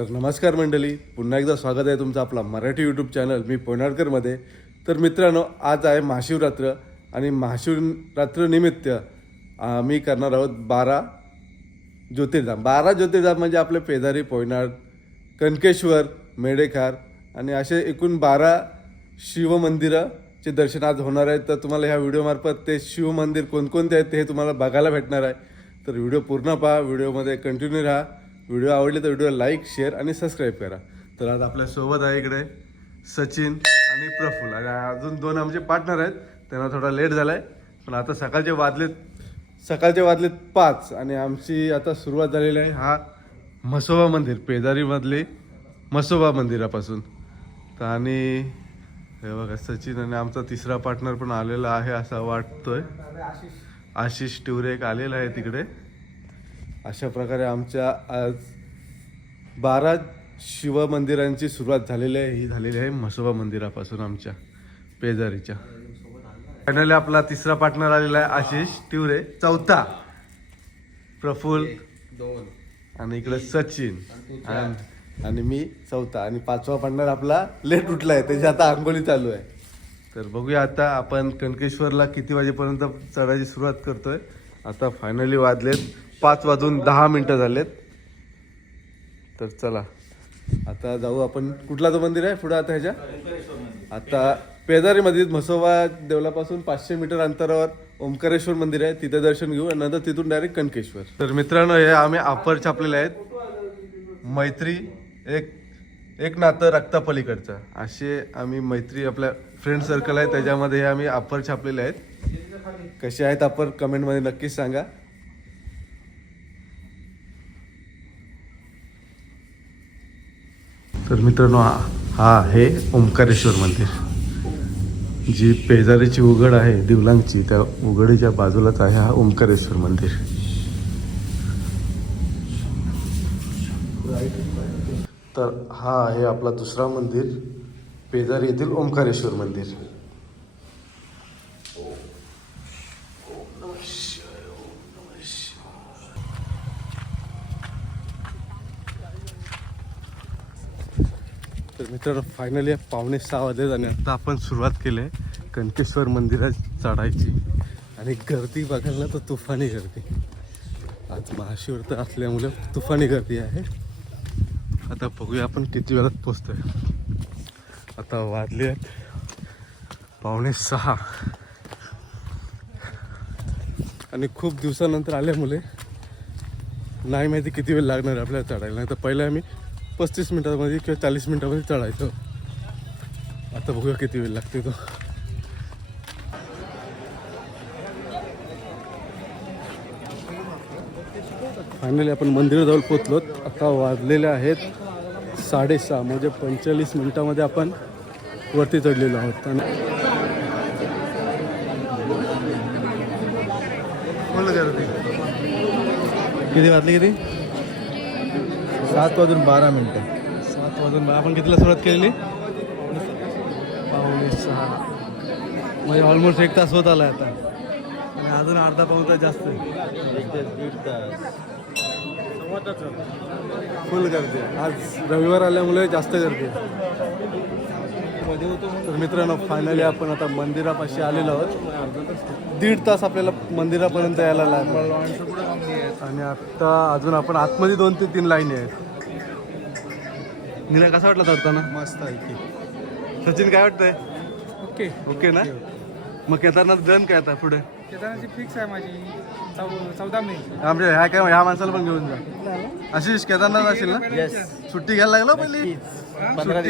तर नमस्कार मंडळी, पुन्हा एकदा स्वागत आहे तुमचं आपला मराठी यूट्यूब चॅनल मी पोनाळकरमध्ये. तर मित्रांनो, आज आहे महाशिवरात्र आणि महाशिवरात्रनिमित्त आम्ही करणार आहोत 12 ज्योतिर्धाम. 12 ज्योतिर्धाम म्हणजे आपले पेदारी, पोयनाड, कनकेश्वर, मेढेखार आणि असे एकूण 12 शिवमंदिराचे दर्शन आज होणार आहेत. तर तुम्हाला ह्या व्हिडिओमार्फत ते शिवमंदिर कोणकोणते आहेत ते तुम्हाला बघायला भेटणार आहे. तर व्हिडिओ पूर्ण पहा, व्हिडिओमध्ये कंटिन्यू राहा. व्हिडिओ आवडले तर व्हिडिओ लाईक, शेअर आणि सबस्क्राईब करा. तर आज आपल्यासोबत आहे इकडे सचिन आणि प्रफुल्ल आणि अजून 2 आमचे पार्टनर आहेत. त्यांना थोडा लेट झाला आहे, पण आता सकाळचे वाजलेत 5 आणि आमची आता सुरुवात झालेली आहे हा म्हसोबा मंदिर, पेदारीमधले म्हसोबा मंदिरापासून. तर आणि हे बघा सचिन आणि आमचा तिसरा पार्टनर पण आलेला आहे असं वाटतोय. आशिष टिवरे एक आलेला आहे तिकडे. अशा प्रकारे आमच्या आज 12 शिवमंदिरांची सुरुवात झालेली आहे. ही झालेली आहे म्हसोबा मंदिरापासून आमच्या पेदारीच्या. फायनली आपला तिसरा पार्टनर आलेला आहे आशिष टिवरे, चौथा प्रफुल्ल 2 आणि इकडे सचिन आणि मी चौथा आणि 5वा पार्टनर आपला लेट उठला आहे, त्याची आता आंघोळी चालू आहे. तर बघूया आता आपण कनकेश्वरला किती वाजेपर्यंत चढायची सुरुवात करतोय. आता फायनली वाजलेत 5:10 झालेत. तर चला आता जाऊ आपण. कुठला तो मंदिर आहे पुढे आता ह्याच्या? आता पेदारीमध्ये म्हसोबा देवलापासून 500 मीटर अंतरावर ओंकारेश्वर मंदिर आहे, तिथे दर्शन घेऊ आणि नंतर तिथून डायरेक्ट कनकेश्वर. तर मित्रांनो, हे आम्ही अप्पर छापलेले आहेत. मैत्री एक नातं रक्तापलीकडचं, असे आम्ही मैत्री आपल्या फ्रेंड सर्कल आहे, त्याच्यामध्ये हे आम्ही अप्पर छापलेले आहेत. कसे आहेत अप्पर कमेंटमध्ये नक्कीच सांगा. तर मित्रांनो, हा आहे ओंकारेश्वर मंदिर, जी पेदारीची उघड आहे दिवलांगची, त्या उघडीच्या बाजूलाच आहे हा ओंकारेश्वर मंदिर. तर हा आहे आपला दुसरा मंदिर, पेदारी येथील ओंकारेश्वर मंदिर. तर मित्रांनो, फायनली 5:45 वाजले आणि आता आपण सुरुवात केली आहे कनकेश्वर मंदिरात चढायची. आणि गर्दी बघायला तर तुफानी गर्दी, आज महाशिवरात्र असल्यामुळे तुफानी गर्दी आहे. आता बघूया आपण किती वेळात पोचतोय. आता वाजले आहेत 5:45 आणि खूप दिवसानंतर आल्यामुळे नाही माहिती किती वेळ लागणार आहे आपल्याला चढायला. नाही तर पहिले आम्ही 35 मिनिटांमध्ये किंवा 40 मिनिटांमध्ये चढायचो. आता बघूया किती वेळ लागते तो. फायनली आपण मंदिराजवळ पोचलोत. आता वाजलेले आहेत 6:30, म्हणजे 45 मिनिटामध्ये आपण वरती चढलेलो आहोत. आणि किती वाजले? किती? 7:12. 7:12. आपण कितीला सुरुवात केलेली? 5:45, म्हणजे ऑलमोस्ट 1 तास होत आला आता. आणि अजून अर्धा पाऊण तास जास्त आहे. 1.5 तास फुल गर्दी आहे. आज रविवार आल्यामुळे जास्त गर्दी आहे. तर मित्रांनो, फायनली आपण आता मंदिरापाशी आलेलो आहोत. 1.5 तास आपल्याला मंदिरापर्यंत यायला लागला. आणि आता अजून आपण आतमध्ये 2 ते 3 लाईनी आहेत. निला कसा वाटला चढताना? मस्त आहे की. सचिन, काय वाटतंय? ओके ना? मग केदारनाथ जण काय आता पुढे? केदारनाथची फिक्स आहे माझी 14 मे. आमच्या ह्या माणसाला पण घेऊन जा. आशिष, केदारनाथ असेल ना? येस. सुट्टी घ्यायला लागलो पहिली. 15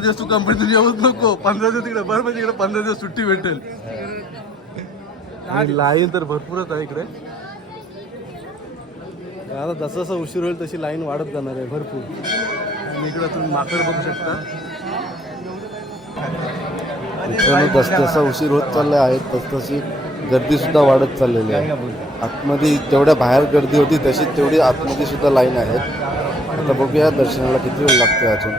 दिवस तू कंपनीतून येऊच नको. 15 दिवस तिकडे बरं, म्हणजे इकडे 15 दिवस सुट्टी भेटेल. आणि लाईन तर भरपूरच आहे इकडे. आता जसं जसं उशीर होईल तशी लाईन वाढत जाणार आहे भरपूर. आणि इकडे तुम्ही माकड बघू शकता. जसजसा उशीर होत चालला आहे तसतशी गर्दी सुद्धा वाढत चाललेली आहे. आतमध्ये जेवढ्या बाहेर गर्दी होती तशी तेवढी आतमध्ये सुद्धा लाईन आहेत. आता बघूया दर्शनाला किती वेळ लागतो अजून.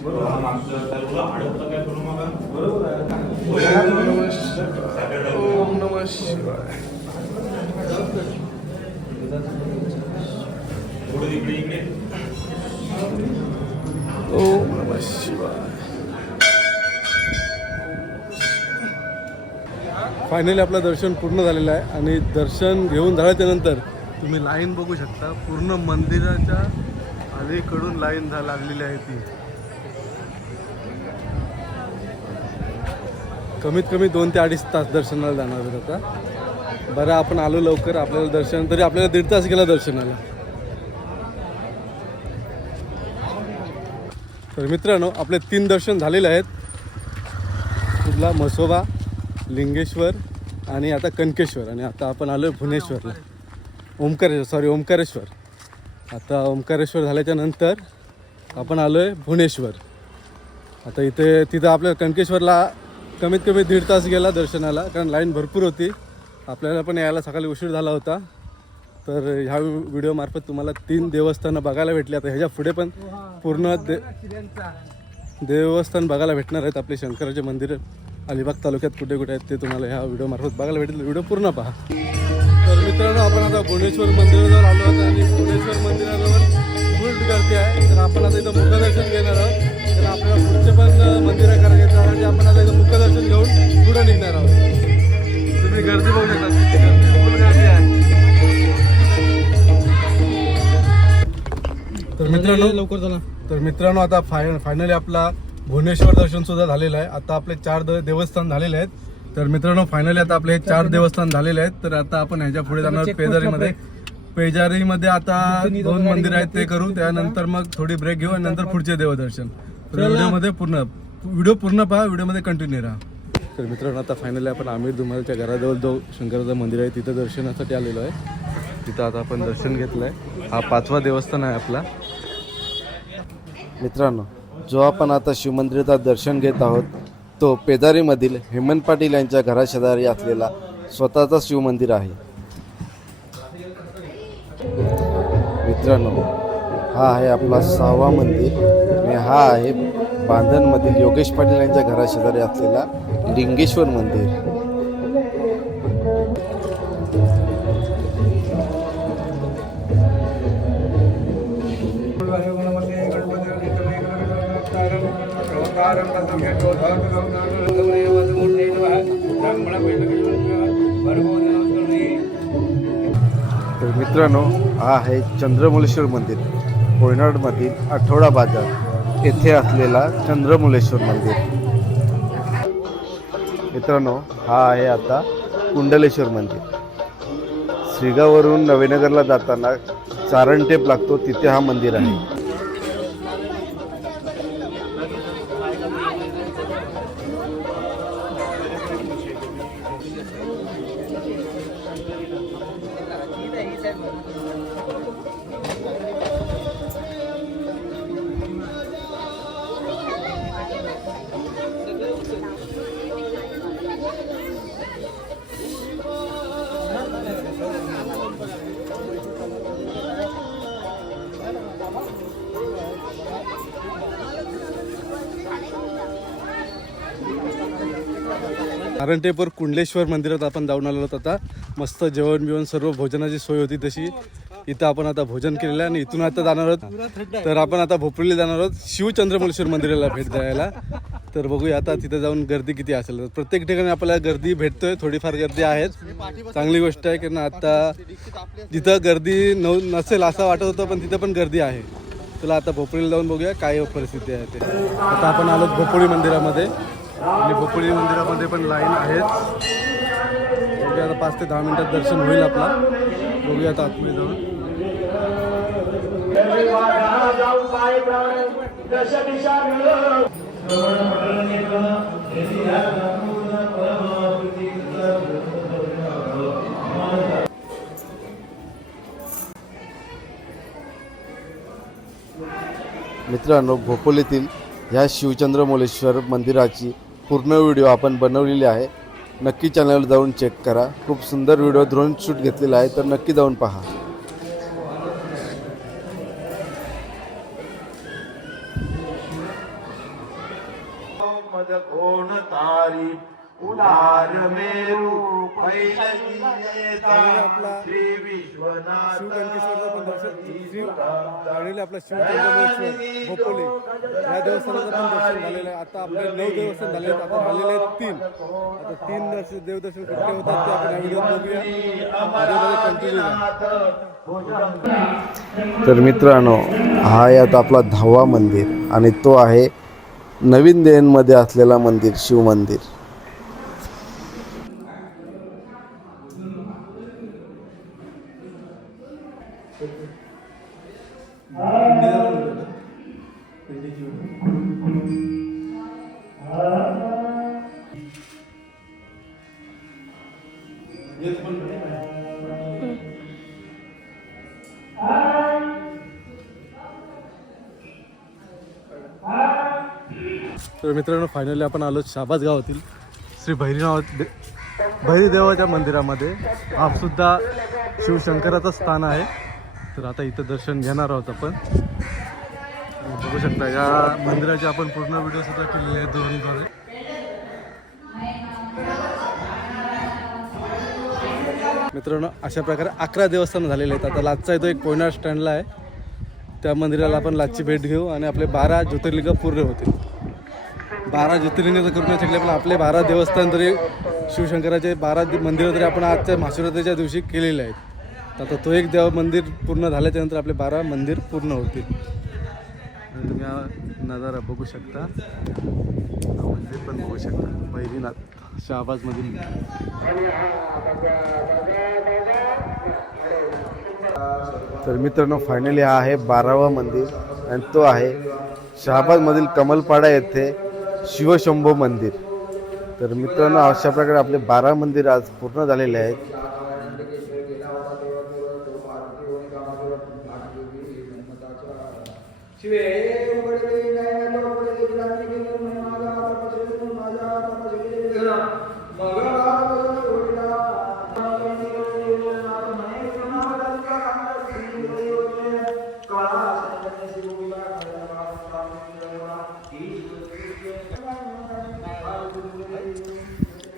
ओम नमः शिवाय. ओम नमः शिवाय. फायनली आपलं दर्शन पूर्ण झालेलं आहे आणि दर्शन घेऊन झाल्याच्या नंतर तुम्ही लाईन बघू शकता. पूर्ण मंदिराच्या अलीकडून लाईन लागलेली आहे ती. कमीत कमी 2 ते 2.5 तास दर्शनाला जाणार आहेत आता. बरं आपण आलो लवकर, आपल्याला दर्शन तरी आपल्याला 1.5 तास गेला दर्शनाला. तर मित्रांनो आपले 3 दर्शन झालेले आहेत. कुठला म्हसोबा, लिंगेश्वर आणि आता कनकेश्वर. आणि आता आपण आलो भुवनेश्वरला. ओंकारेश्वर. आता ओंकारेश्वर झाल्याच्या नंतर आपण आलो आहे भुवनेश्वर. आता तिथं आपल्या कनकेश्वरला कमीत कमी 1.5 तास गेला दर्शनाला, कारण लाईन भरपूर होती. आपल्याला पण यायला सकाळी उशीर झाला होता. तर ह्या व्हिडिओमार्फत तुम्हाला 3 देवस्थानं बघायला भेटली. आता ह्याच्या पुढे पण पूर्ण देवस्थान बघायला भेटणार आहेत. आपले शंकराचे मंदिर अलिबाग तालुक्यात कुठे कुठे आहेत ते तुम्हाला ह्या व्हिडिओमार्फत बघायला भेटेल. व्हिडिओ पूर्ण पहा. तर मित्रांनो आपण आता भुवनेश्वर मंदिराजवळ आलो आहोत आणि भुवनेश्वर मंदिराजवळ फुल गर्दी आहे. तर आपण आता इथं मुखदर्शन घेणार आहोत. तर आपल्याला पुढचे पण मंदिरं करायचे आहे. आपण आता इथं मुखदर्शन घेऊन पुढे निघणार आहोत. तुम्ही गर्दी बघू शकता, किती गर्दी, फुल गर्दी आहे. तर मित्रांनो आता फायनली आपला भुवनेश्वर दर्शन सुद्धा झालेलं आहे. आता आपले 4 देवस्थान झालेले आहेत. तर मित्रांनो फायनली आता आपले 4 देवस्थान झालेले आहेत. तर आता आपण ह्याच्या पुढे जाणार पेजारीमध्ये आता 2 मंदिर आहेत ते करू. त्यानंतर मग थोडी ब्रेक घेऊ आणि नंतर पुढचे देवदर्शन. तर व्हिडिओ पूर्ण पहा, व्हिडिओमध्ये कंटिन्यू राहा. तर मित्रांनो आता फायनली आपण आमिर धुमालच्या घराजवळ जो शंकराचं मंदिर आहे तिथं दर्शनासाठी आलेलो आहे. तिथं आता आपण दर्शन घेतलं आहे. हा 5वा देवस्थान आहे आपला. मित्रांनो जो आपण आता शिवमंदिरात दर्शन घेत आहोत तो पेदारीमधील हेमंत पाटील यांच्या घराशेजारी असलेला स्वतःचा शिवमंदिर आहे. मित्रांनो हा आहे आपला 6वा मंदिर आणि हा आहे बांधणमधील योगेश पाटील यांच्या घराशेजारी असलेला लिंगेश्वर मंदिर. तर मित्रांनो हा आहे चंद्रमौलेश्वर मंदिर. कोयनाडमधील आठवडा बाजार येथे असलेला चंद्रमौलेश्वर मंदिर. मित्रांनो हा आहे आता कुंडलेश्वर मंदिर. श्रीगाववरून नवीनगरला जाताना चारण टेप लागतो तिथे हा मंदिर आहे. टेपवर कुंडलेश्वर मंदिरात आपण जाऊन आलो होतो. आता मस्त जेवण बिवण सर्व भोजनाची सोय होती तशी. इथं आपण आता भोजन केलेलं आहे आणि इथून आता जाणार आहोत. तर आपण आता भोपळीला जाणार आहोत शिवचंद्रमौलेश्वर मंदिराला भेट द्यायला. तर बघूया आता तिथे जाऊन गर्दी किती असेल. प्रत्येक ठिकाणी आपल्याला गर्दी भेटतोय, थोडीफार गर्दी आहेच, चांगली गोष्ट आहे. कारण आता जिथं गर्दी नसेल असं वाटत होतं पण तिथं पण गर्दी आहे. तुला आता भोपळीला जाऊन बघूया काय परिस्थिती आहे ते. आता आपण आलो भोपळी मंदिरामध्ये आणि भोपळी मंदिरामध्ये पण लाईन आहेच. बघूया आता 5 ते 10 मिनिटात दर्शन होईल आपला. बघूया आता आतमध्ये जाऊन. मित्रांनो भोपोलीतील ह्या शिवचंद्रमौलेश्वर मंदिराची पूर्ण व्हिडिओ आपण बनवलेली आहे. नक्की चॅनलवर जाऊन चेक करा. खूप सुंदर व्हिडिओ ड्रोन शूट घेतलेला आहे, तर नक्की जाऊन पहा. पर्वत कोण तारी उदार मेरू श्री विश्वनाथ शिवकंकेश्वरचं पण दर्शन फायनली आपला शिवचंद्रमोलेश्वर भोपोली या देवस्थानाचं पण दर्शन झालेलं आहे. आता आपले 9 देवस्थान झाले आहेत, आता झालेले आहेत 3. आता 3 देवदर्शन कुठले होतात ते आपण या व्हिडिओत बघूया. व्हिडिओमध्ये कंटिन्यू करा. तर मित्रांनो हा आहे आता आपला 10वा मंदिर आणि तो आहे नवीन देहनमध्ये असलेला मंदिर, शिव मंदिर. तर मित्रांनो फायनली आपण आलो शाबाज गावातील श्री भैरी देवाच्या मंदिरामध्ये. हा सुद्धा शिवशंकराचं स्थान आहे. तर आता इथं दर्शन घेणार आहोत आपण. बघू शकता या मंदिराचे आपण पूर्ण व्हिडिओ सुद्धा केलेले आहेत दुरून. मित्रांनो अशा प्रकारे 11 देवस्थान झालेले आहेत. आता लाचचा येतो एक पोयनाड स्टँडला आहे, त्या मंदिराला आपण लाचची भेट घेऊ आणि आपले 12 ज्योतिर्लिंग पूर्ण होतील. 12 ज्योतिर्लिंग तर करू नाही शकले, पण आपले 12 देवस्थान तरी शिवशंकराचे 12 मंदिरं तरी आपण आजच्या महाशिवरात्रीच्या दिवशी केलेले आहेत. आता तो एक देव मंदिर पूर्ण झाल्याच्यानंतर आपले 12 मंदिर पूर्ण होतील. आणि तुम्ही हा नजारा बघू शकता, मंदिर पण बघू शकता भैरीनाथ शहाबाजमधील. तर मित्रांनो फायनली हा आहे 12वा मंदिर आणि तो आहे शहाबाजमधील कमलपाडा येथे शिवशंभो मंदिर. तर मित्रांनो अशा प्रकारे आपले 12 मंदिर आज पूर्ण झालेले आहेत.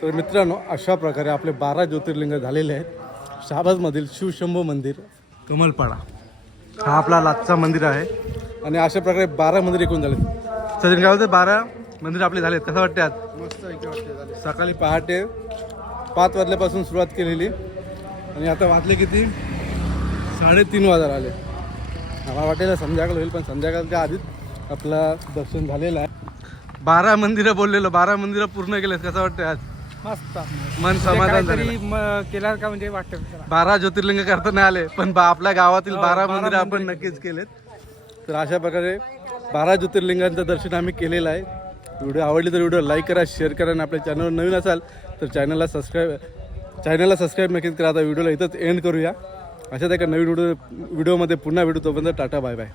तर मित्रांनो अशा प्रकारे आपले 12 ज्योतिर्लिंग झालेले आहेत. शहाबाजमधील शिवशंभो मंदिर कमलपाडा हा आपला लाचचा मंदिर आहे. आणि अशा प्रकारे 12 मंदिर एकूण झाले. सचिन गावचे 12 मंदिर आपले झालेत. कसं वाटते आज? मस्त. सकाळी पहाटे 5 वाजल्यापासून सुरुवात केलेली आणि आता वाजले किती? 3:30 वाजायला आले. मला वाटेल संध्याकाळ होईल, पण संध्याकाळच्या आधीच आपलं दर्शन झालेलं आहे. 12 मंदिरं बोललेलो, 12 मंदिरं पूर्ण केलेत. कसं वाटतं आज? मस्त. मन समाधान झालं. तरी केला का म्हणजे वाटतं. 12 ज्योतिर्लिंग करता नाही आले, पण आपल्या गावातील 12 मंदिरं आपण नक्कीच केलेत. तर अशा प्रकारे 12 ज्योतिर्लिंगांचं दर्शन आम्ही केलेलं आहे. व्हिडिओ आवडली तर व्हिडिओ लाईक करा, शेअर करा आणि आपल्या चॅनलवर नवीन असाल तर चॅनलला सबस्क्राईब नक्कीच करा. आता व्हिडिओला इथंच एंड करूया. अशाच एका नवीन व्हिडिओमध्ये पुन्हा भेटू. तोपर्यंत टाटा बाय बाय.